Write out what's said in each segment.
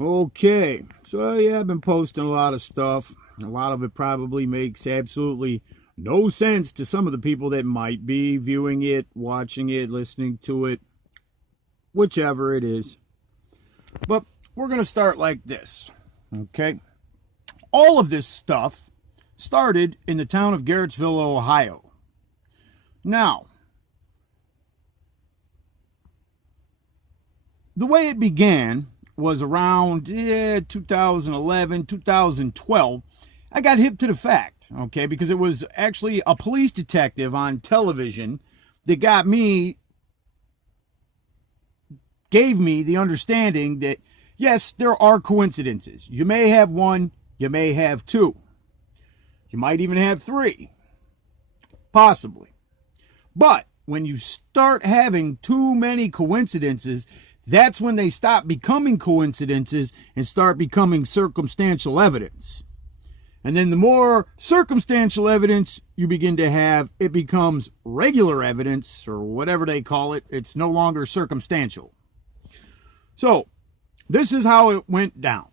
Okay, so yeah, I've been posting a lot of stuff. A lot of it probably makes absolutely no sense to some of the people that might be viewing it, watching it, listening to it, whichever it is. But we're going to start like this, okay? All of this stuff started in the town of Garrettsville, Ohio. Now, the way it began was around 2011, 2012. I got hip to the fact, okay, because it was actually a police detective on television that gave me the understanding that, yes, there are coincidences. You may have one, you may have two, you might even have three, possibly. But when you start having too many coincidences, that's when they stop becoming coincidences and start becoming circumstantial evidence. And then the more circumstantial evidence you begin to have, it becomes regular evidence, or whatever they call it. It's no longer circumstantial. So, this is how it went down.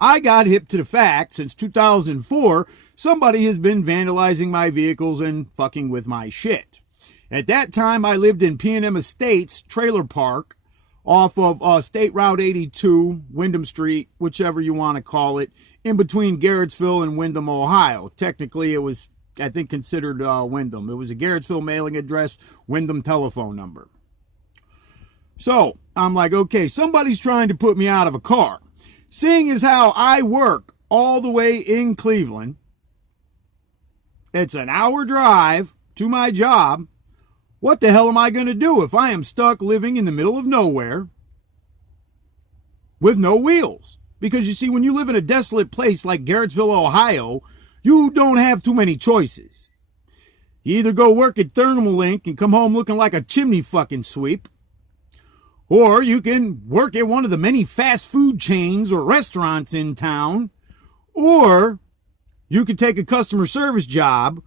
I got hip to the fact, since 2004, somebody has been vandalizing my vehicles and fucking with my shit. At that time, I lived in P&M Estates Trailer Park off of State Route 82, Windham Street, whichever you want to call it, in between Garrettsville and Windham, Ohio. Technically, it was, I think, considered Windham. It was a Garrettsville mailing address, Windham telephone number. So, I'm like, okay, somebody's trying to put me out of a car. Seeing as how I work all the way in Cleveland, it's an hour drive to my job. What the hell am I going to do if I am stuck living in the middle of nowhere with no wheels? Because you see, when you live in a desolate place like Garrettsville, Ohio, you don't have too many choices. You either go work at Thermalink and come home looking like a chimney fucking sweep, or you can work at one of the many fast food chains or restaurants in town, or you could take a customer service job,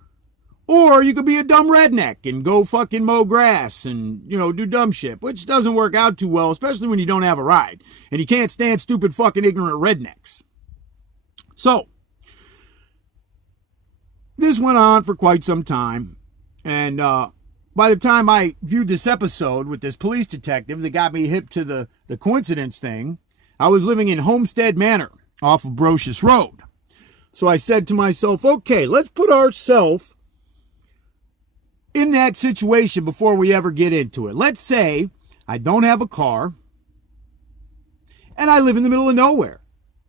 or you could be a dumb redneck and go fucking mow grass and, do dumb shit, which doesn't work out too well, especially when you don't have a ride. And you can't stand stupid fucking ignorant rednecks. So, this went on for quite some time. And by the time I viewed this episode with this police detective that got me hip to the coincidence thing, I was living in Homestead Manor off of Brocious Road. So I said to myself, okay, let's put ourselves in that situation before we ever get into it. Let's say I don't have a car and I live in the middle of nowhere.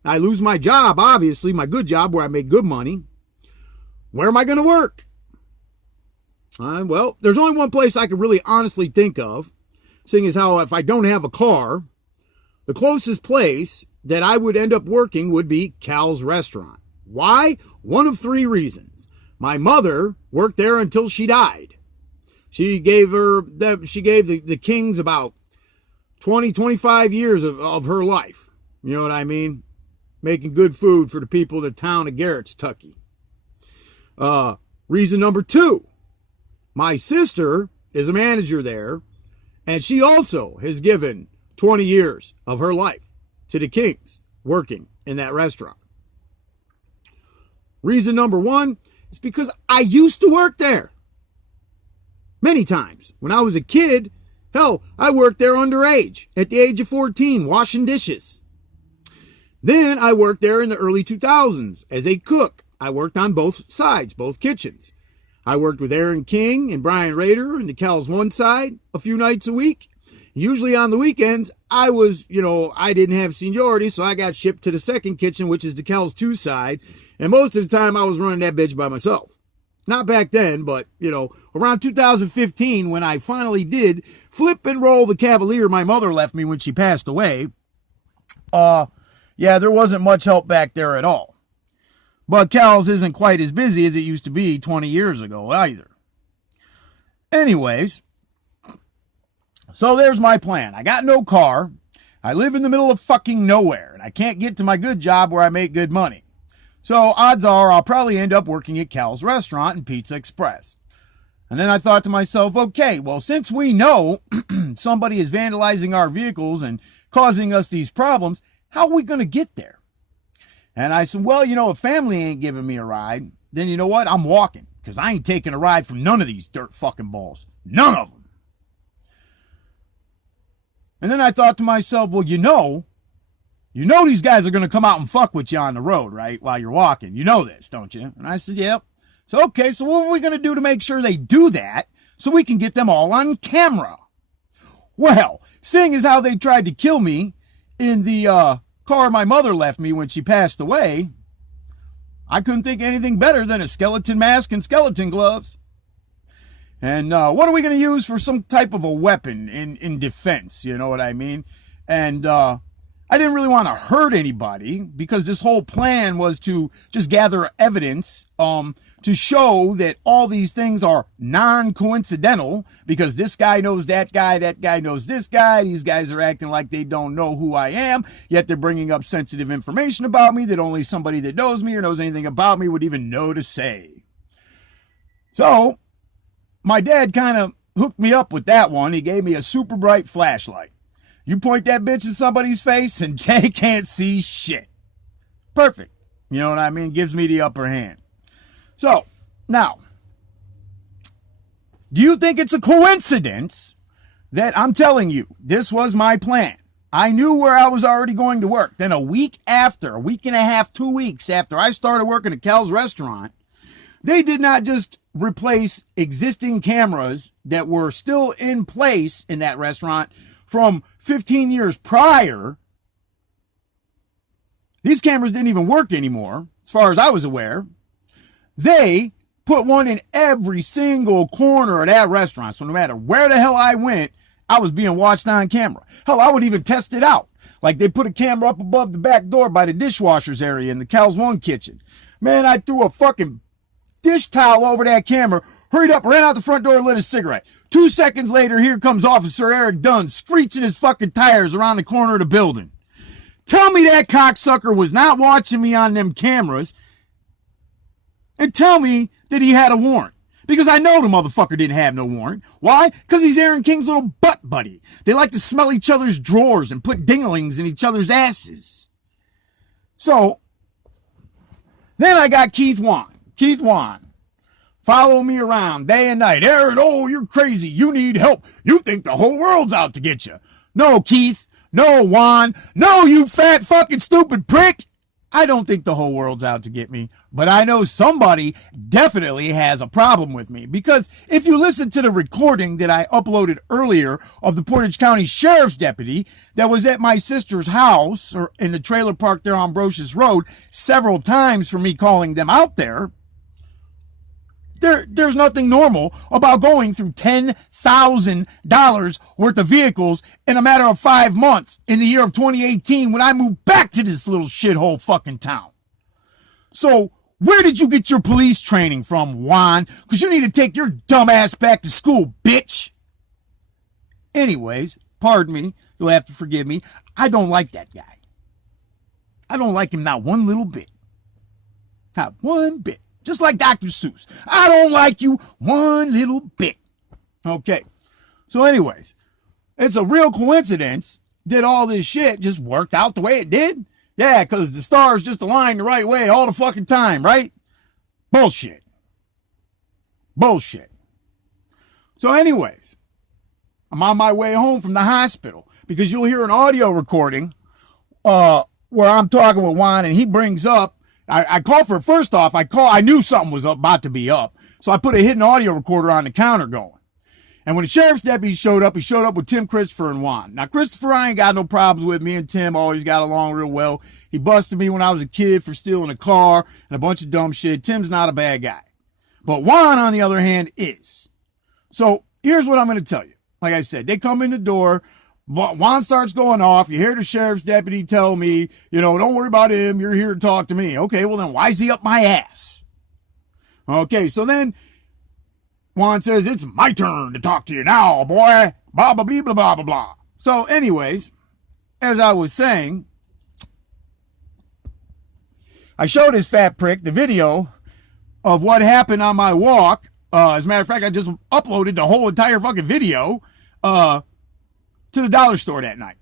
I lose my job, obviously, my good job where I make good money. Where am I going to work? Well, there's only one place I can really honestly think of, seeing as how if I don't have a car, the closest place that I would end up working would be Cal's Restaurant. Why? One of three reasons. My mother worked there until she died. She gave the Kings about 20, 25 years of her life. You know what I mean? Making good food for the people of the town of Garrett's, Tucky. Reason number two. My sister is a manager there, and she also has given 20 years of her life to the Kings working in that restaurant. Reason number one is because I used to work there. Many times. When I was a kid, hell, I worked there underage, at the age of 14, washing dishes. Then I worked there in the early 2000s as a cook. I worked on both sides, both kitchens. I worked with Aaron King and Brian Rader in the Cal's one side a few nights a week. Usually on the weekends, I didn't have seniority, so I got shipped to the second kitchen, which is the Cal's 2 side. And most of the time, I was running that bitch by myself. Not back then, but, around 2015, when I finally did flip and roll the Cavalier my mother left me when she passed away, there wasn't much help back there at all. But Cal's isn't quite as busy as it used to be 20 years ago either. Anyways, so there's my plan. I got no car. I live in the middle of fucking nowhere, and I can't get to my good job where I make good money. So odds are I'll probably end up working at Cal's Restaurant and Pizza Express. And then I thought to myself, okay, well, since we know somebody is vandalizing our vehicles and causing us these problems, How are we going to get there? And I said, well, if family ain't giving me a ride, then you know what? I'm walking, because I ain't taking a ride from none of these dirt fucking balls. None of them. And then I thought to myself, well, these guys are going to come out and fuck with you on the road, right? While you're walking. You know this, don't you? And I said, yep. So, okay, so what are we going to do to make sure they do that so we can get them all on camera? Well, seeing as how they tried to kill me in the car my mother left me when she passed away, I couldn't think anything better than a skeleton mask and skeleton gloves. And what are we going to use for some type of a weapon in defense? You know what I mean? And I didn't really want to hurt anybody, because this whole plan was to just gather evidence to show that all these things are non-coincidental, because this guy knows that guy knows this guy, these guys are acting like they don't know who I am, yet they're bringing up sensitive information about me that only somebody that knows me or knows anything about me would even know to say. So my dad kind of hooked me up with that one. He gave me a super bright flashlight. You point that bitch in somebody's face and they can't see shit. Perfect. You know what I mean? Gives me the upper hand. So, now, do you think it's a coincidence that I'm telling you this was my plan? I knew where I was already going to work. Then a week and a half, 2 weeks after I started working at Cal's restaurant, they did not just replace existing cameras that were still in place in that restaurant from 15 years prior. These cameras didn't even work anymore, as far as I was aware. They put one in every single corner of that restaurant. So no matter where the hell I went, I was being watched on camera. Hell, I would even test it out. Like, they put a camera up above the back door by the dishwashers area in the Cal's One kitchen. Man, I threw a fucking dish towel over that camera, hurried up, ran out the front door, and lit a cigarette. 2 seconds later, here comes Officer Eric Dunn, screeching his fucking tires around the corner of the building. Tell me that cocksucker was not watching me on them cameras, and tell me that he had a warrant. Because I know the motherfucker didn't have no warrant. Why? Because he's Aaron King's little butt buddy. They like to smell each other's drawers and put dinglings in each other's asses. So, then I got Keith Wan. Keith Wan, follow me around day and night. Aaron, oh, you're crazy. You need help. You think the whole world's out to get you. No, Keith. No, Juan. No, you fat fucking stupid prick. I don't think the whole world's out to get me, but I know somebody definitely has a problem with me, because if you listen to the recording that I uploaded earlier of the Portage County Sheriff's deputy that was at my sister's house or in the trailer park there on Brocious Road several times for me calling them out there, There's nothing normal about going through $10,000 worth of vehicles in a matter of 5 months in the year of 2018 when I moved back to this little shithole fucking town. So, where did you get your police training from, Juan? Because you need to take your dumb ass back to school, bitch. Anyways, pardon me. You'll have to forgive me. I don't like that guy. I don't like him not one little bit. Not one bit. Just like Dr. Seuss. I don't like you one little bit. Okay. So anyways, it's a real coincidence that all this shit just worked out the way it did. Yeah, because the stars just aligned the right way all the fucking time, right? Bullshit. Bullshit. So anyways, I'm on my way home from the hospital, because you'll hear an audio recording where I'm talking with Juan, and he brings up, I called for it. First off, I knew something was about to be up. So I put a hidden audio recorder on the counter going. And when the sheriff's deputy showed up, he showed up with Tim, Christopher, and Juan. Now, Christopher, I ain't got no problems with. Me and Tim always got along real well. He busted me when I was a kid for stealing a car and a bunch of dumb shit. Tim's not a bad guy. But Juan, on the other hand, is. So here's what I'm going to tell you. Like I said, they come in the door. Juan starts going off. You hear the sheriff's deputy tell me, don't worry about him. You're here to talk to me. Okay, well then why is he up my ass? Okay, so then Juan says, it's my turn to talk to you now, boy. Blah, blah, blah, blah, blah, blah, blah. So anyways, as I was saying, I showed this fat prick the video of what happened on my walk. As a matter of fact, I just uploaded the whole entire fucking video, to the dollar store that night.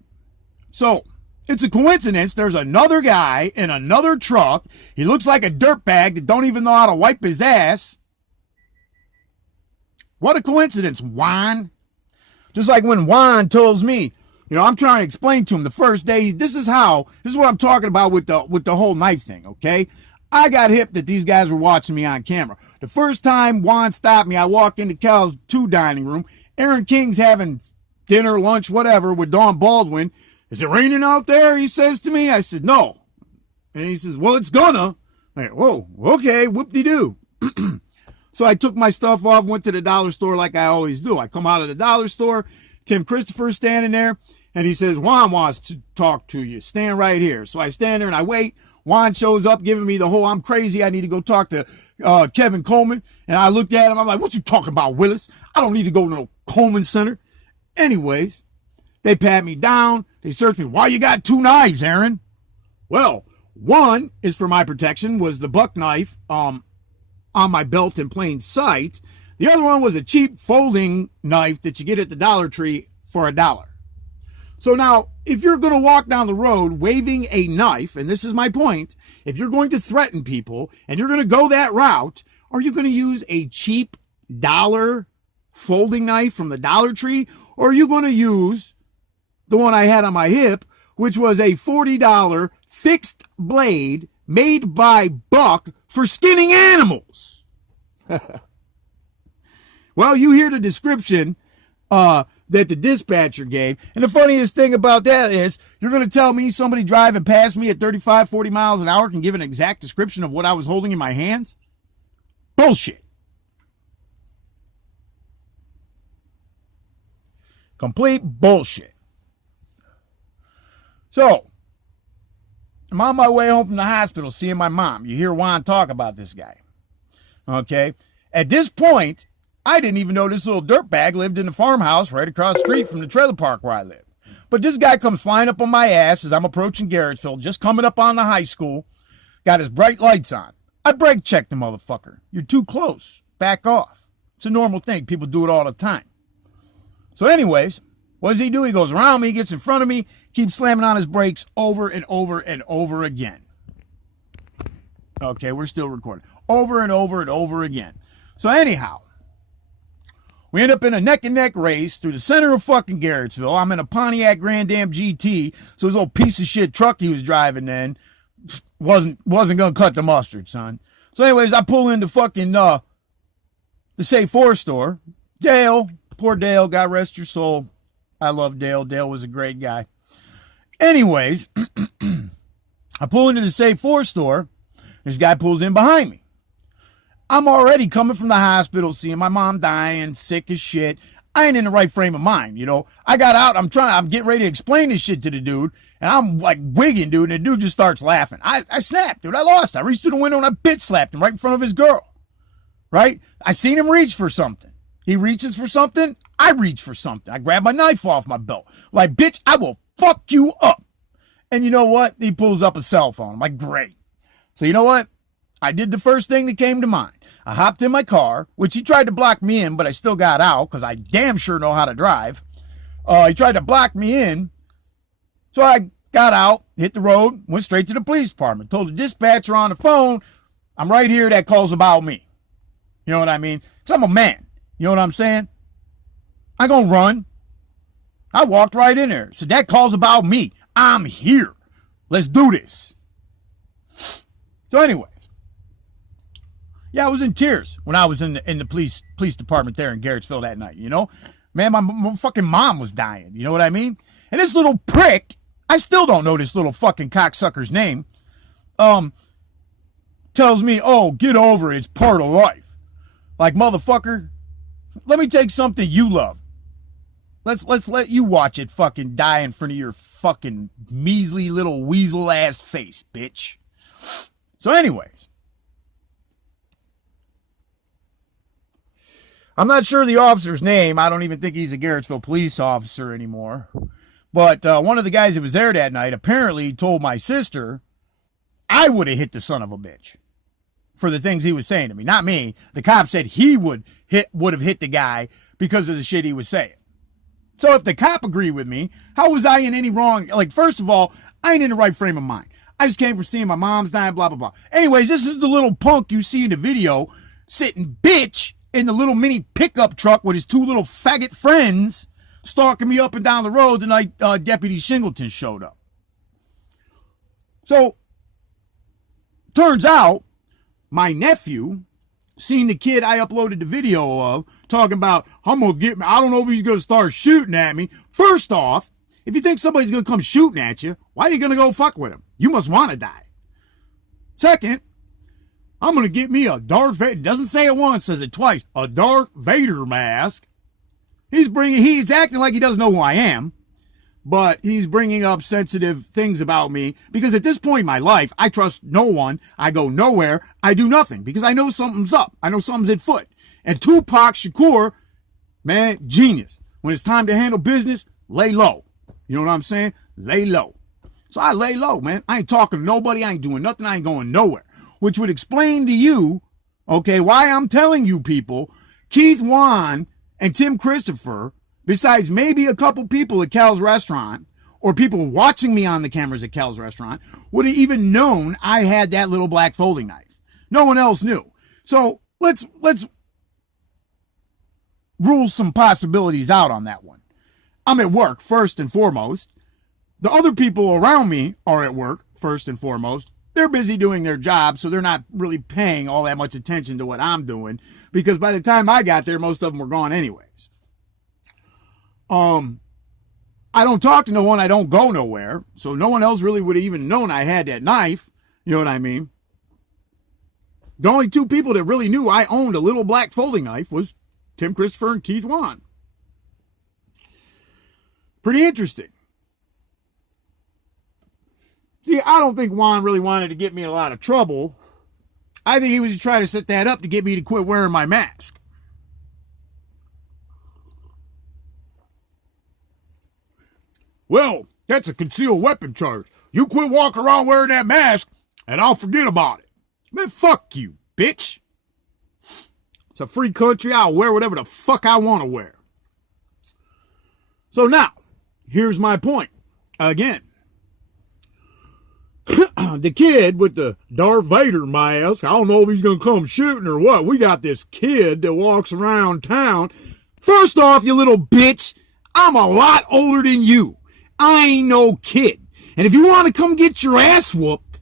So, it's a coincidence. There's another guy in another truck. He looks like a dirtbag that don't even know how to wipe his ass. What a coincidence, Juan. Just like when Juan tells me, I'm trying to explain to him the first day, this is what I'm talking about with the whole knife thing, okay? I got hip that these guys were watching me on camera. The first time Juan stopped me, I walk into Cal's 2 dining room. Aaron King's having dinner, lunch, whatever, with Dawn Baldwin. Is it raining out there? He says to me. I said, no. And he says, well, it's gonna. I'm like, whoa, okay, whoop-de-doo. So I took my stuff off, went to the dollar store like I always do. I come out of the dollar store, Tim Christopher's standing there, and he says, Juan wants to talk to you. Stand right here. So I stand there and I wait. Juan shows up giving me the whole, I'm crazy, I need to go talk to Kevin Coleman. And I looked at him, I'm like, what you talking about, Willis? I don't need to go to no Coleman Center. Anyways, they pat me down. They search me. Why you got 2 knives, Aaron? Well, one is for my protection, was the buck knife on my belt in plain sight. The other one was a cheap folding knife that you get at the Dollar Tree for $1. So now, if you're going to walk down the road waving a knife, and this is my point, if you're going to threaten people and you're going to go that route, are you going to use a cheap dollar folding knife from the Dollar Tree, or are you going to use the one I had on my hip, which was a $40 fixed blade made by Buck for skinning animals? Well, you hear the description that the dispatcher gave. And the funniest thing about that is you're going to tell me somebody driving past me at 35, 40 miles an hour can give an exact description of what I was holding in my hands? Bullshit. Complete bullshit. So, I'm on my way home from the hospital seeing my mom. You hear Juan talk about this guy. Okay? At this point, I didn't even know this little dirtbag lived in the farmhouse right across the street from the trailer park where I live. But this guy comes flying up on my ass as I'm approaching Garrettsville, just coming up on the high school, got his bright lights on. I brake checked the motherfucker. You're too close. Back off. It's a normal thing. People do it all the time. So anyways, what does he do? He goes around me, gets in front of me, keeps slamming on his brakes over and over and over again. Okay, we're still recording. Over and over and over again. So anyhow, we end up in a neck-and-neck race through the center of fucking Garrettsville. I'm in a Pontiac Grand Am GT, so his old piece of shit truck he was driving then wasn't gonna cut the mustard, son. So anyways, I pull into fucking the Safe 4 store. Dale, poor Dale, God rest your soul. I love Dale. Dale was a great guy. Anyways, I pull into the Safe 4 store. This guy pulls in behind me. I'm already coming from the hospital, seeing my mom dying, sick as shit. I ain't in the right frame of mind, I got out, I'm getting ready to explain this shit to the dude, and I'm like wigging, dude, and the dude just starts laughing. I snapped, dude. I lost. I reached through the window and I bitch slapped him right in front of his girl. Right? I seen him reach for something. He reaches for something. I reach for something. I grab my knife off my belt. Like, bitch, I will fuck you up. And you know what? He pulls up a cell phone. I'm like, great. So you know what? I did the first thing that came to mind. I hopped in my car, which he tried to block me in, but I still got out because I damn sure know how to drive. He tried to block me in. So I got out, hit the road, went straight to the police department. Told the dispatcher on the phone, I'm right here, that call's about me. You know what I mean? Because I'm a man. You know what I'm saying? I gonna run. I walked right in there. So that call's about me. I'm here. Let's do this. So anyways. Yeah, I was in tears when I was in the police department there in Garrettsville that night, Man, my fucking mom was dying. You know what I mean? And this little prick, I still don't know this little fucking cocksucker's name, tells me, oh, get over it. It's part of life. Like, motherfucker, let me take something you love. Let's let you watch it fucking die in front of your fucking measly little weasel ass face, bitch. So anyways. I'm not sure the officer's name. I don't even think he's a Garrettsville police officer anymore. But one of the guys that was there that night apparently told my sister I would have hit the son of a bitch for the things he was saying to me. Not me. The cop said he would have hit the guy because of the shit he was saying. So if the cop agreed with me, how was I in any wrong? Like, first of all, I ain't in the right frame of mind. I just came from seeing my mom's dying, blah, blah, blah. Anyways, this is the little punk you see in the video sitting bitch in the little mini pickup truck with his two little faggot friends stalking me up and down the road the night Deputy Shingleton showed up. So, turns out, my nephew seen the kid I uploaded the video of talking about, I'm going to get me, I don't know if he's going to start shooting at me. First off, if you think somebody's going to come shooting at you, why are you going to go fuck with him? You must want to die. Second, I'm going to get me a Darth Vader, doesn't say it once, says it twice, a Darth Vader mask. He's acting like he doesn't know who I am, but he's bringing up sensitive things about me because at this point in my life, I trust no one. I go nowhere. I do nothing because I know something's up. I know something's at foot. And Tupac Shakur, man, genius. When it's time to handle business, lay low. You know what I'm saying? Lay low. So I lay low, man. I ain't talking to nobody. I ain't doing nothing. I ain't going nowhere. Which would explain to you, okay, why I'm telling you people, Keith Wan and Tim Christopher, besides maybe a couple people at Cal's restaurant or people watching me on the cameras at Cal's restaurant, would have even known I had that little black folding knife. No one else knew. So let's rule some possibilities out on that one. I'm at work, first and foremost. The other people around me are at work, first and foremost. They're busy doing their job, so they're not really paying all that much attention to what I'm doing, because by the time I got there, most of them were gone anyways. I don't talk to no one. I don't go nowhere, so no one else really would have even known I had that knife. You know what I mean? The only two people that really knew I owned a little black folding knife was Tim Christopher and Keith Wan. Pretty interesting. See, I don't think Juan really wanted to get me in a lot of trouble. I think he was just trying to set that up to get me to quit wearing my mask. Well, that's a concealed weapon charge. You quit walking around wearing that mask, and I'll forget about it. Man, fuck you, bitch. It's a free country. I'll wear whatever the fuck I want to wear. So now, here's my point. Again. The kid with the Darth Vader mask, I don't know if he's going to come shooting or what. We got this kid that walks around town. First off, you little bitch, I'm a lot older than you. I ain't no kid. And if you want to come get your ass whooped,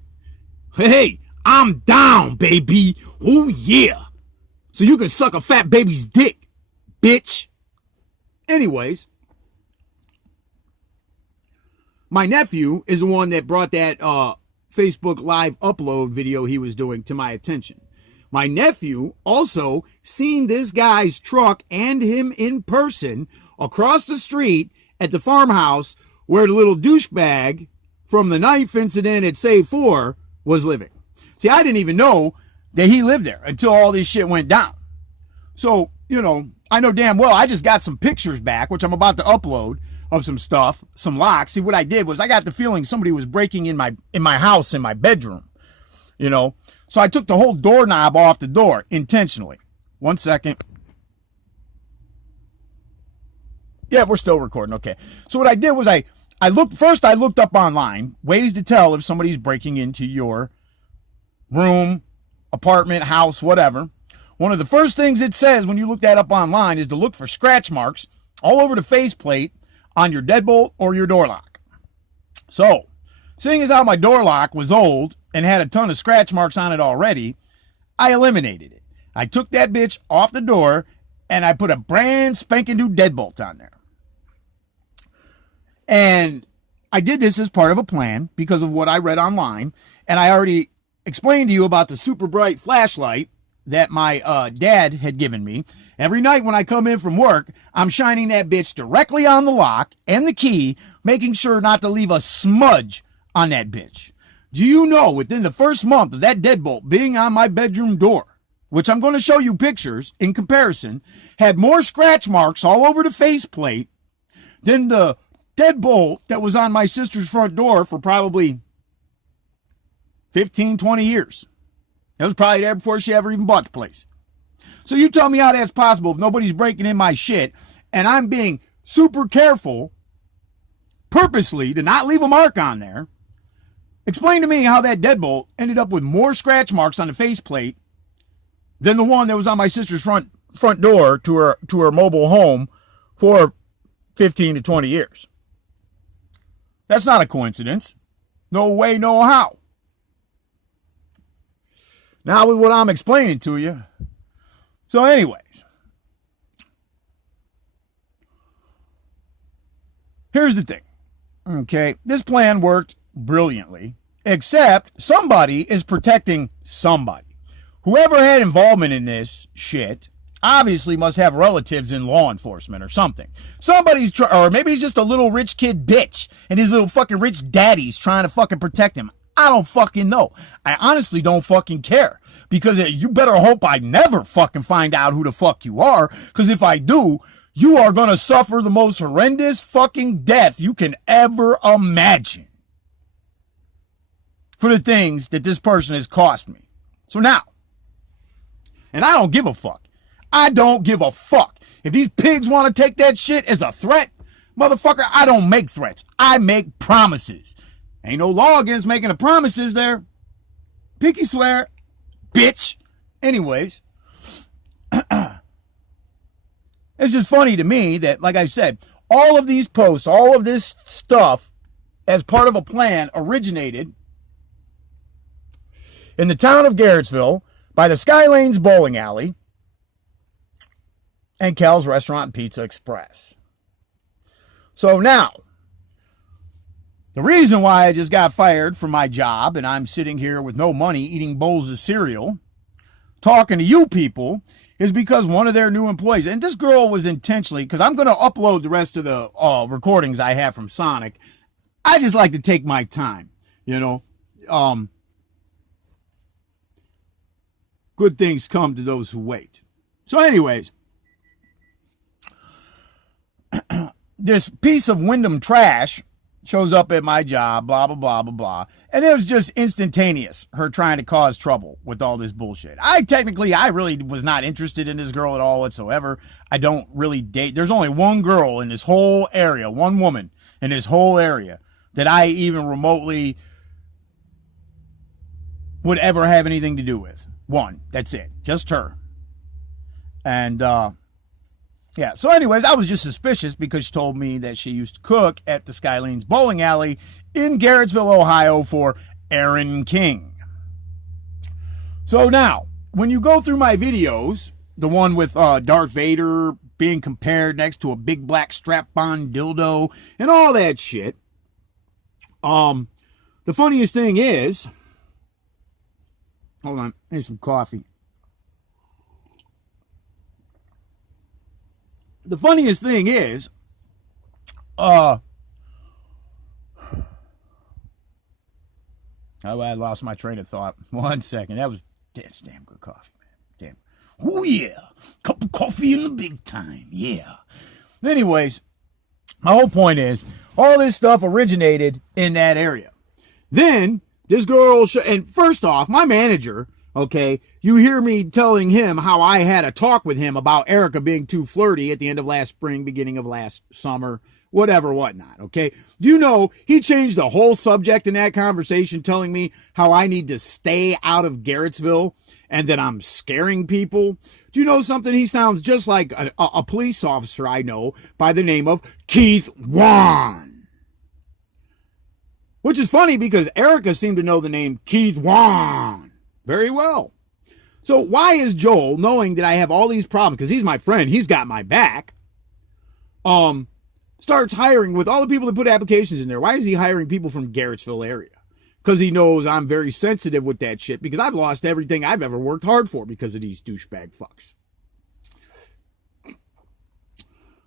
hey, I'm down, baby. Oh, yeah. So you can suck a fat baby's dick, bitch. Anyways. My nephew is the one that brought that Facebook Live upload video he was doing to my attention. My nephew also seen this guy's truck and him in person across the street at the farmhouse where the little douchebag from the knife incident at Save 4 was living. See, I didn't even know that he lived there until all this shit went down. So, you know, I know damn well I just got some pictures back, which I'm about to upload, of some stuff, some locks. See, what I did was I got the feeling somebody was breaking in my house, in my bedroom, you know. So I took the whole doorknob off the door intentionally. 1 second. Yeah, we're still recording. Okay. So what I did was I looked up online ways to tell if somebody's breaking into your room, apartment, house, whatever. One of the first things it says when you look that up online is to look for scratch marks all over the faceplate on your deadbolt or your door lock. So, seeing as how my door lock was old and had a ton of scratch marks on it already, I eliminated it. I took that bitch off the door and I put a brand spanking new deadbolt on there. And I did this as part of a plan because of what I read online, and I already explained to you about the super bright flashlight that my dad had given me. Every night when I come in from work, I'm shining that bitch directly on the lock and the key, making sure not to leave a smudge on that bitch. Do you know, within the first month of that deadbolt being on my bedroom door, which I'm going to show you pictures in comparison, had more scratch marks all over the faceplate than the deadbolt that was on my sister's front door for probably 15, 20 years. It was probably there before she ever even bought the place. So you tell me how that's possible if nobody's breaking in my shit and I'm being super careful, purposely, to not leave a mark on there. Explain to me how that deadbolt ended up with more scratch marks on the faceplate than the one that was on my sister's front door to her mobile home for 15 to 20 years. That's not a coincidence. No way, no how. Now with what I'm explaining to you. So anyways, here's the thing. Okay, this plan worked brilliantly, except somebody is protecting somebody. Whoever had involvement in this shit obviously must have relatives in law enforcement or something. Or maybe he's just a little rich kid bitch and his little fucking rich daddy's trying to fucking protect him. I don't fucking know. I honestly don't fucking care, because you better hope I never fucking find out who the fuck you are, because if I do, you are going to suffer the most horrendous fucking death you can ever imagine for the things that this person has cost me. So now, and I don't give a fuck. I don't give a fuck. If these pigs want to take that shit as a threat, motherfucker, I don't make threats. I make promises. Ain't no law against making the promises there. Pinky swear, bitch. Anyways, it's just funny to me that, like I said, all of these posts, all of this stuff as part of a plan originated in the town of Garrettsville by the Skylanes Bowling Alley and Cal's Restaurant and Pizza Express. So now, the reason why I just got fired from my job and I'm sitting here with no money eating bowls of cereal talking to you people is because one of their new employees, and this girl was intentionally, because I'm going to upload the rest of the recordings I have from Sonic. I just like to take my time, you know. Good things come to those who wait. So anyways, this piece of Wyndham trash shows up at my job, blah, blah, blah, blah, blah. And it was just instantaneous, her trying to cause trouble with all this bullshit. I really was not interested in this girl at all whatsoever. I don't really date. There's only one girl in this whole area, one woman in this whole area that I even remotely would ever have anything to do with. One. That's it. Just her. And, yeah, so anyways, I was just suspicious because she told me that she used to cook at the Skylanes Bowling Alley in Garrettsville, Ohio for Aaron King. So now, when you go through my videos, the one with Darth Vader being compared next to a big black strap-on dildo and all that shit, the funniest thing is, hold on, here's some coffee. The funniest thing is, I lost my train of thought. 1 second. That's damn good coffee, man. Damn. Oh, yeah. Cup of coffee in the big time. Yeah. Anyways, my whole point is, all this stuff originated in that area. Then, this girl, and first off, my manager, okay, you hear me telling him how I had a talk with him about Erica being too flirty at the end of last spring, beginning of last summer, whatever, whatnot, okay? Do you know he changed the whole subject in that conversation, telling me how I need to stay out of Garrettsville and that I'm scaring people? Do you know something? He sounds just like a police officer I know by the name of Keith Wan. Which is funny because Erica seemed to know the name Keith Wan very well. So why is Joel, knowing that I have all these problems, because he's my friend, he's got my back, starts hiring with all the people that put applications in there? Why is he hiring people from Garrettsville area? Because he knows I'm very sensitive with that shit, because I've lost everything I've ever worked hard for because of these douchebag fucks.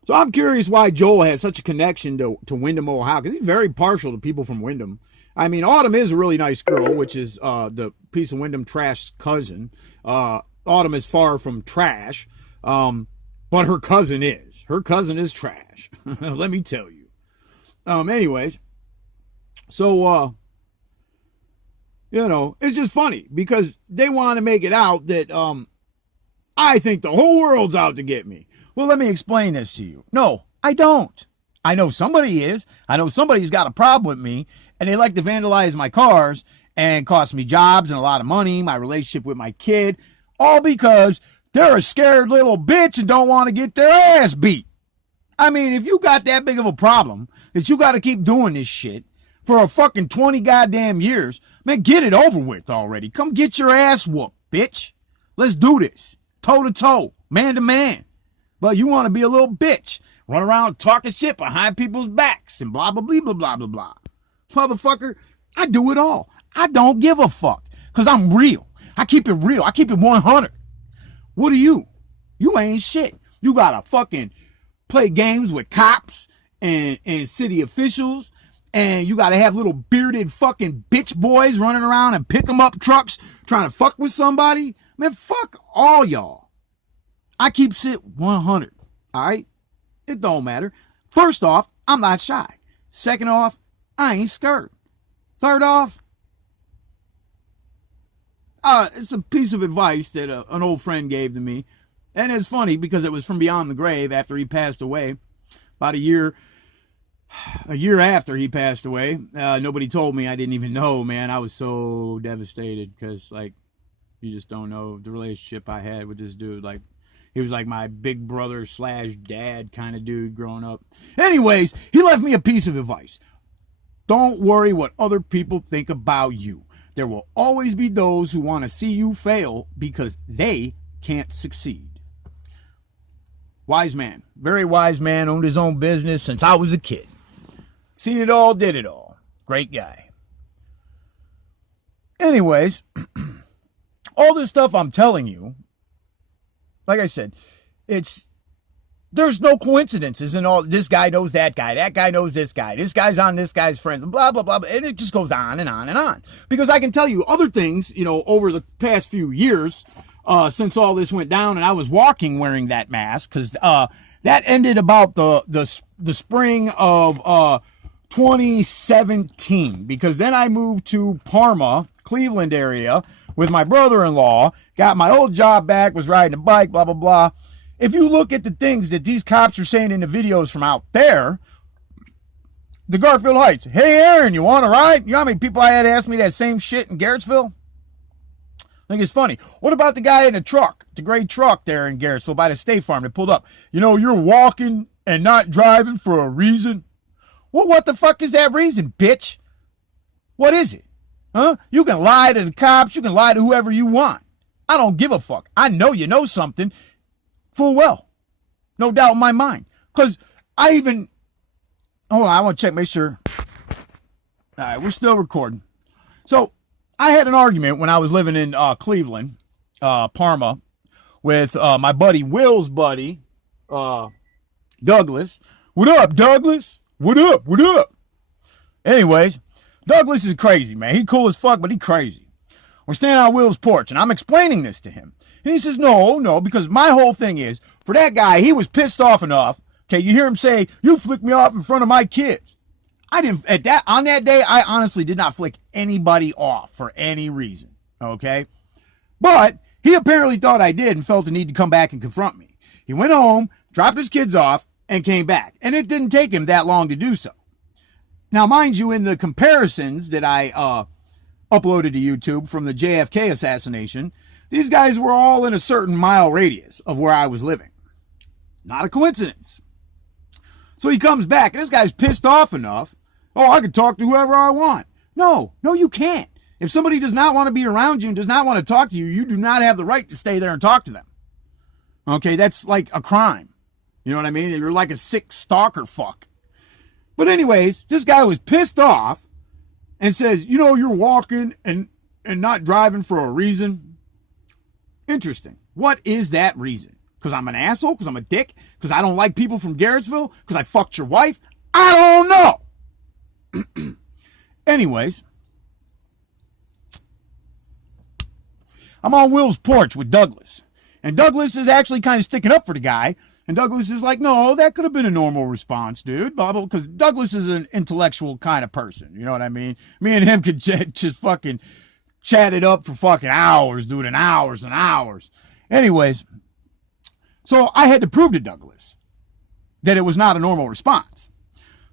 So I'm curious why Joel has such a connection to Wyndham, Ohio, because he's very partial to people from Wyndham. I mean, Autumn is a really nice girl, which is the piece of Wyndham trash cousin. Autumn is far from trash, but her cousin is. Her cousin is trash. Let me tell you. Anyways, so, it's just funny because they want to make it out that I think the whole world's out to get me. Well, let me explain this to you. No, I don't. I know somebody is. I know somebody's got a problem with me, and they like to vandalize my cars and cost me jobs and a lot of money, my relationship with my kid, all because they're a scared little bitch and don't want to get their ass beat. I mean, if you got that big of a problem that you got to keep doing this shit for a fucking 20 goddamn years, man, get it over with already. Come get your ass whooped, bitch. Let's do this. Toe to toe, man to man. But you want to be a little bitch. Run around talking shit behind people's backs and blah, blah, blah, blah, blah, blah, blah. Motherfucker, I do it all. I don't give a fuck because I'm real. I keep it real. I keep it 100. What are you? You ain't shit. You got to fucking play games with cops and city officials, and you got to have little bearded fucking bitch boys running around and pick 'em up trucks trying to fuck with somebody. Man, fuck all y'all. I keep shit 100. All right? It don't matter. First off, I'm not shy. Second off, I ain't scared. Third off, it's a piece of advice that an old friend gave to me. And it's funny because it was from beyond the grave after he passed away. About a year after he passed away. Nobody told me. I didn't even know, man. I was so devastated because, like, you just don't know the relationship I had with this dude. Like, he was like my big brother / dad kind of dude growing up. Anyways, he left me a piece of advice. Don't worry what other people think about you. There will always be those who want to see you fail because they can't succeed. Wise man. Very wise man. Owned his own business since I was a kid. Seen it all, did it all. Great guy. Anyways, all this stuff I'm telling you, like I said, there's no coincidences in all. This guy knows that guy knows this guy's on this guy's friends, blah, blah, blah, and it just goes on and on and on. Because I can tell you other things, over the past few years, since all this went down and I was walking wearing that mask, because that ended about the spring of 2017, because then I moved to Parma, Cleveland area with my brother-in-law, got my old job back, was riding a bike, blah, blah, blah. If you look at the things that these cops are saying in the videos from out there, the Garfield Heights, hey, Aaron, you want to ride? You know how many people I had ask me that same shit in Garrettsville? I think it's funny. What about the guy in the truck, the gray truck there in Garrettsville by the State Farm that pulled up? You're walking and not driving for a reason. Well, what the fuck is that reason, bitch? What is it? Huh? You can lie to the cops. You can lie to whoever you want. I don't give a fuck. I know you know something full well. No doubt in my mind. Because hold on, I want to check, make sure. All right, we're still recording. So I had an argument when I was living in Cleveland, Parma, with my buddy Will's buddy, Douglas. What up, Douglas? What up? What up? Anyways, Douglas is crazy, man. He cool as fuck, but he crazy. We're standing on Will's porch, and I'm explaining this to him. And he says, no, because my whole thing is, for that guy, he was pissed off enough. Okay, you hear him say, you flicked me off in front of my kids. On that day, I honestly did not flick anybody off for any reason. Okay? But he apparently thought I did and felt the need to come back and confront me. He went home, dropped his kids off, and came back. And it didn't take him that long to do so. Now, mind you, in the comparisons that I uploaded to YouTube from the JFK assassination, these guys were all in a certain mile radius of where I was living. Not a coincidence. So he comes back, and this guy's pissed off enough. Oh, I can talk to whoever I want. No, you can't. If somebody does not want to be around you and does not want to talk to you, you do not have the right to stay there and talk to them. Okay, that's like a crime. You know what I mean? You're like a sick stalker fuck. But anyways, this guy was pissed off and says, you're walking and not driving for a reason. Interesting. What is that reason? Because I'm an asshole? Because I'm a dick? Because I don't like people from Garrettsville? Because I fucked your wife? I don't know. Anyways, I'm on Will's porch with Douglas. And Douglas is actually kind of sticking up for the guy. And Douglas is like, no, that could have been a normal response, dude. Blah, blah, because Douglas is an intellectual kind of person. You know what I mean? Me and him could just fucking chat it up for fucking hours, dude, and hours and hours. Anyways, so I had to prove to Douglas that it was not a normal response.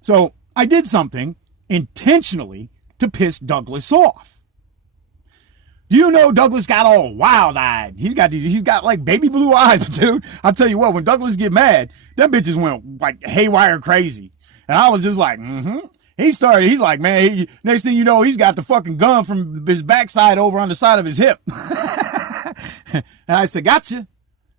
So I did something intentionally to piss Douglas off. Do you know Douglas got all wild-eyed? He's got like baby blue eyes, dude. I'll tell you what, when Douglas get mad, them bitches went like haywire crazy. And I was just like, He's like, man, next thing you know, he's got the fucking gun from his backside over on the side of his hip. And I said, gotcha.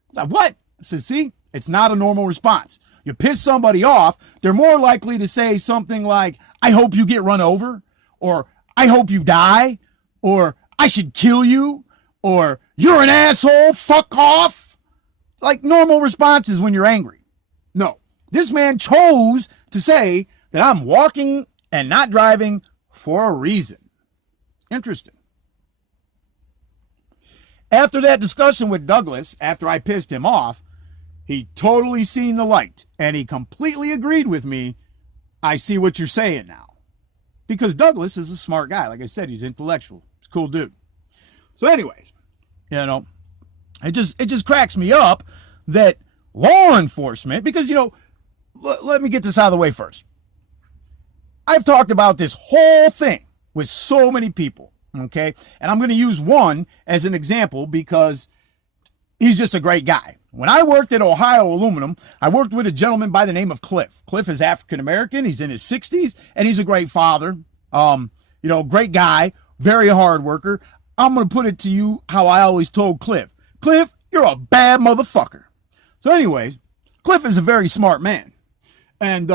He's like, what? I said, see, it's not a normal response. You piss somebody off, they're more likely to say something like, I hope you get run over, or I hope you die, or I should kill you, or you're an asshole, fuck off. Like normal responses when you're angry. No, this man chose to say that I'm walking and not driving for a reason. Interesting. After that discussion with Douglas, after I pissed him off, he totally seen the light and he completely agreed with me. I see what you're saying now. Because Douglas is a smart guy. Like I said, he's intellectual. He's a cool dude. So anyways, it just cracks me up that law enforcement, because, let me get this out of the way first. I've talked about this whole thing with so many people, okay? And I'm going to use one as an example because he's just a great guy. When I worked at Ohio Aluminum, I worked with a gentleman by the name of Cliff. Cliff is African-American. He's in his 60s, and he's a great father. Great guy, very hard worker. I'm going to put it to you how I always told Cliff. Cliff, you're a bad motherfucker. So anyways, Cliff is a very smart man. And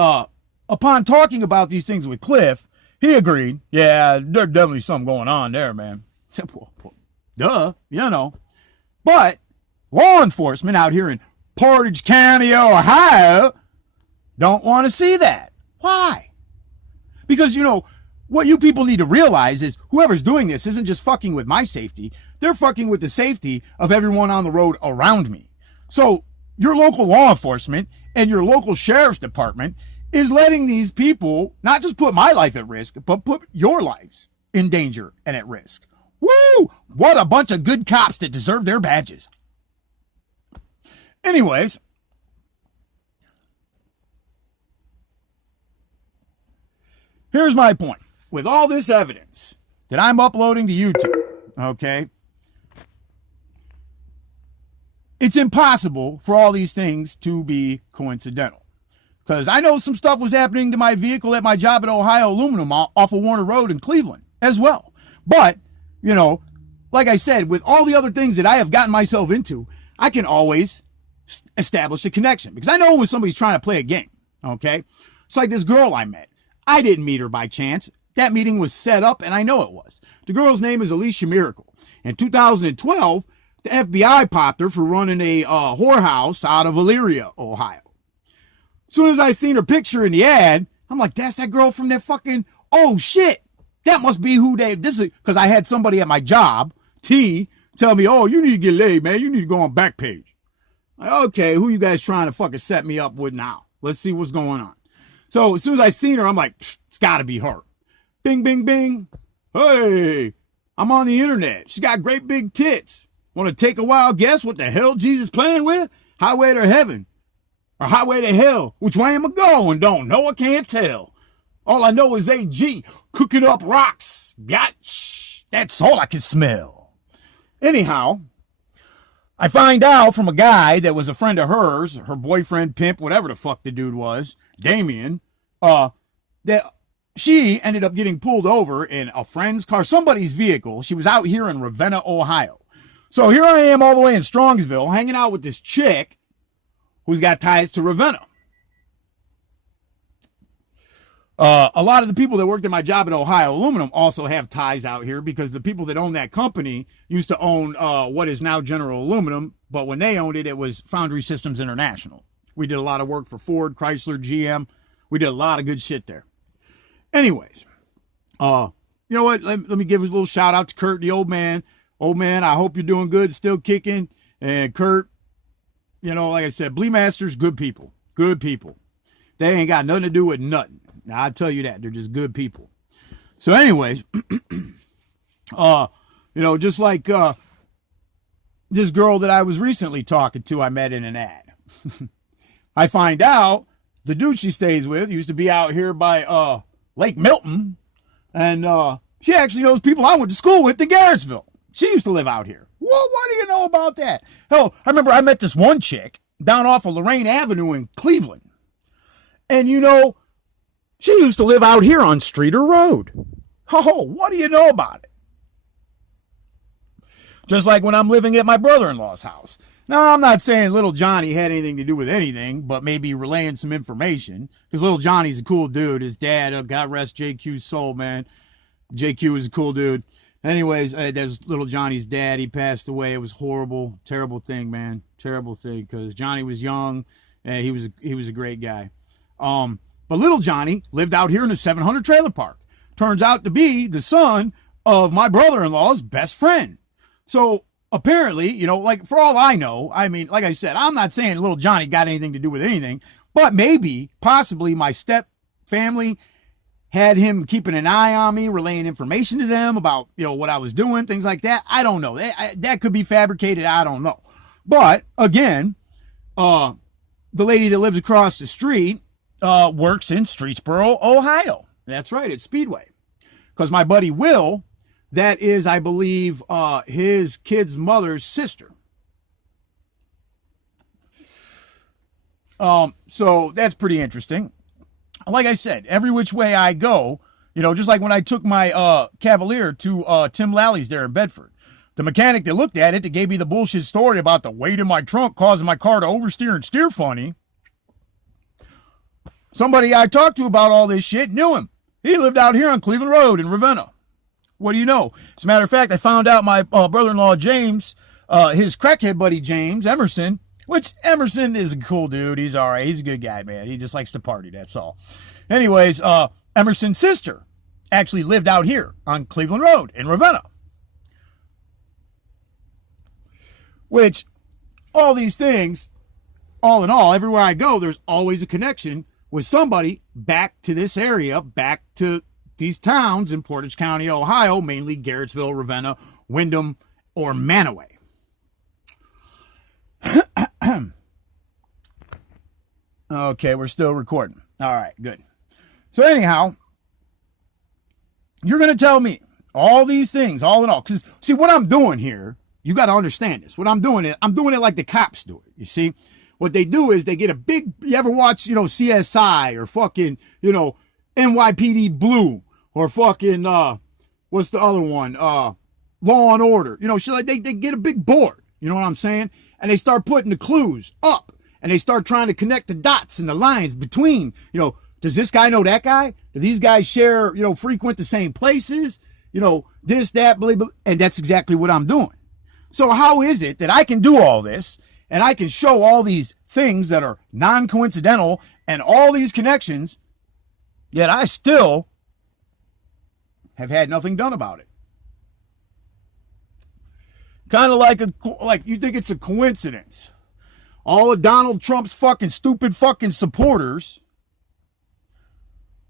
upon talking about these things with Cliff, he agreed, yeah, there's definitely something going on there, man. Duh, But law enforcement out here in Portage County, Ohio, don't want to see that. Why? Because, what you people need to realize is whoever's doing this isn't just fucking with my safety. They're fucking with the safety of everyone on the road around me. So your local law enforcement and your local sheriff's department is letting these people not just put my life at risk, but put your lives in danger and at risk. Woo! What a bunch of good cops that deserve their badges. Anyways, here's my point. With all this evidence that I'm uploading to YouTube, okay, it's impossible for all these things to be coincidental. Because I know some stuff was happening to my vehicle at my job at Ohio Aluminum off of Warner Road in Cleveland as well. But, like I said, with all the other things that I have gotten myself into, I can always establish a connection. Because I know when somebody's trying to play a game, okay? It's like this girl I met. I didn't meet her by chance. That meeting was set up, and I know it was. The girl's name is Alicia Miracle. In 2012, the FBI popped her for running a whorehouse out of Elyria, Ohio. As soon as I seen her picture in the ad, I'm like, that's that girl from that fucking, oh shit, that must be who this is, because I had somebody at my job, T, tell me, oh, you need to get laid, man. You need to go on Backpage. Like, okay, who you guys trying to fucking set me up with now? Let's see what's going on. So as soon as I seen her, I'm like, it's gotta be her. Bing, bing, bing. Hey, I'm on the internet. She's got great big tits. Want to take a wild guess what the hell Jesus playing with? Highway to heaven or highway to hell? Which way am I going? Don't know. I can't tell. All I know is AG cooking up rocks. Yatch. That's all I can smell. Anyhow, I find out from a guy that was a friend of hers, her boyfriend, pimp, whatever the fuck the dude was, Damien, that she ended up getting pulled over in a friend's car, somebody's vehicle. She was out here in Ravenna, Ohio. So here I am all the way in Strongsville hanging out with this chick who's got ties to Ravenna. A lot of the people that worked at my job at Ohio Aluminum also have ties out here because the people that own that company used to own what is now General Aluminum, but when they owned it, it was Foundry Systems International. We did a lot of work for Ford, Chrysler, GM. We did a lot of good shit there. Anyways, you know what? Let me give a little shout out to Kurt, the old man. Old man, I hope you're doing good, still kicking. And Kurt, like I said, Blee Masters, good people. Good people. They ain't got nothing to do with nothing. Now, I tell you that. They're just good people. So anyways, just like this girl that I was recently talking to, I met in an ad. I find out the dude she stays with used to be out here by Lake Milton, and she actually knows people I went to school with in Garrettsville. She used to live out here. Well, what do you know about that? Hell, I remember I met this one chick down off of Lorraine Avenue in Cleveland. And you know, she used to live out here on Streeter Road. Oh, what do you know about it? Just like when I'm living at my brother-in-law's house. Now, I'm not saying little Johnny had anything to do with anything, but maybe relaying some information. Because little Johnny's a cool dude. His dad, God rest JQ's soul, man. JQ is a cool dude. Anyways, there's little Johnny's dad. He passed away. It was horrible, terrible thing, man. Terrible thing, because Johnny was young, and he was a great guy. But little Johnny lived out here in a 700 trailer park. Turns out to be the son of my brother-in-law's best friend. So apparently, you know, like for all I know, I mean, like I said, I'm not saying little Johnny got anything to do with anything, but maybe, possibly my step family had him keeping an eye on me, relaying information to them about, you know, what I was doing, things like that. I don't know. That could be fabricated. I don't know. But again, the lady that lives across the street works in Streetsboro, Ohio. That's right. It's Speedway. Because my buddy Will, that is, I believe, his kid's mother's sister. So that's pretty interesting. Like I said, every which way I go, you know, just like when I took my Cavalier to Tim Lally's there in Bedford. The mechanic that looked at it, that gave me the bullshit story about the weight in my trunk causing my car to oversteer and steer funny. Somebody I talked to about all this shit knew him. He lived out here on Cleveland Road in Ravenna. What do you know? As a matter of fact, I found out my brother-in-law James, his crackhead buddy James Emerson, which Emerson is a cool dude. He's all right. He's a good guy, man. He just likes to party. That's all. Anyways, Emerson's sister actually lived out here on Cleveland Road in Ravenna. Which, all these things, all in all, everywhere I go, there's always a connection with somebody back to this area, back to these towns in Portage County, Ohio, mainly Garrettsville, Ravenna, Windham, or Manaway. Okay, we're still recording. All right, good. So anyhow, you're going to tell me all these things, all in all. Because, see, what I'm doing here, you got to understand this. What I'm doing it like the cops do it, you see? What they do is they get a big, you ever watch, you know, CSI or fucking, you know, NYPD Blue or fucking, what's the other one? Law and Order. You know, shit like they get a big board, you know what I'm saying? And they start putting the clues up. And they start trying to connect the dots and the lines between, you know, does this guy know that guy? Do these guys share, you know, frequent the same places? You know, this, that, blah, blah. And that's exactly what I'm doing. So how is it that I can do all this and I can show all these things that are non-coincidental and all these connections, yet I still have had nothing done about it? Kind of like you think it's a coincidence. All of Donald Trump's fucking stupid fucking supporters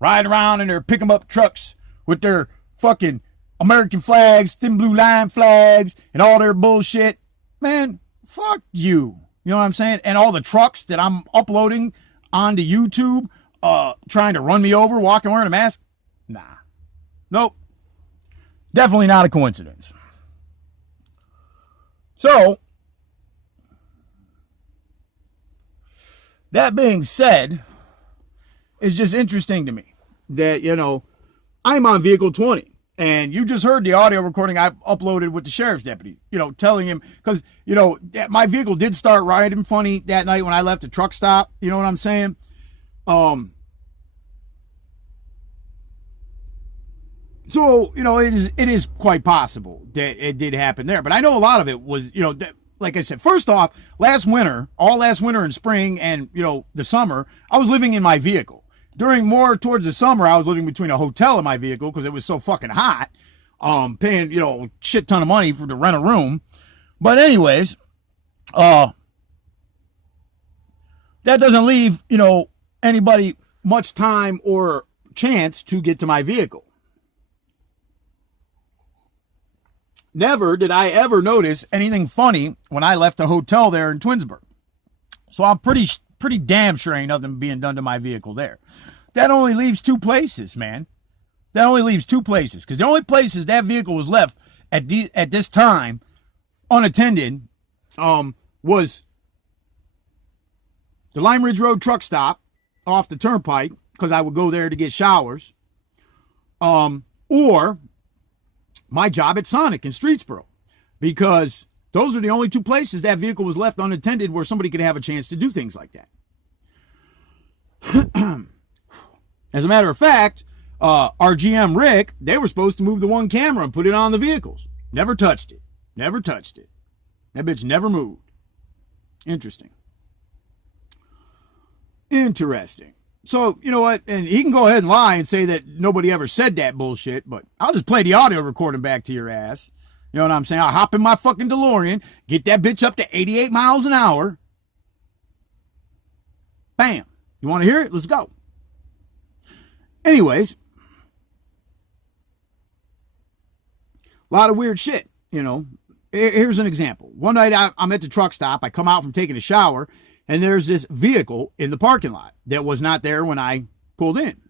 ride around in their pick-em-up trucks with their fucking American flags, thin blue line flags, and all their bullshit. Man, fuck you. You know what I'm saying? And all the trucks that I'm uploading onto YouTube, trying to run me over, walking wearing a mask. Nah. Nope. Definitely not a coincidence. So, that being said, it's just interesting to me that, you know, I'm on vehicle 20. And you just heard the audio recording I uploaded with the sheriff's deputy, you know, telling him, because, you know, my vehicle did start riding funny that night when I left the truck stop. You know what I'm saying? So, you know, it is quite possible that it did happen there. But I know a lot of it was, you know, like I said, first off, all last winter and spring and, you know, the summer, I was living in my vehicle. During more towards the summer, I was living between a hotel and my vehicle because it was so fucking hot. Paying, you know, a shit ton of money to rent a room. But anyways, that doesn't leave, you know, anybody much time or chance to get to my vehicle. Never did I ever notice anything funny when I left the hotel there in Twinsburg. So I'm pretty pretty damn sure ain't nothing being done to my vehicle there. That only leaves two places, man. That only leaves two places. Because the only places that vehicle was left at this time unattended was the Lime Ridge Road truck stop off the turnpike, because I would go there to get showers, or my job at Sonic in Streetsboro, because those are the only two places that vehicle was left unattended where somebody could have a chance to do things like that. As a matter of fact, our GM Rick, they were supposed to move the one camera and put it on the vehicles. Never touched it. Never touched it. That bitch never moved. Interesting. So, you know what? And he can go ahead and lie and say that nobody ever said that bullshit, but I'll just play the audio recording back to your ass. You know what I'm saying? I'll hop in my fucking DeLorean, get that bitch up to 88 miles an hour. Bam. You want to hear it? Let's go. Anyways, a lot of weird shit, you know. Here's an example. One night I'm at the truck stop. I come out from taking a shower, and there's this vehicle in the parking lot that was not there when I pulled in.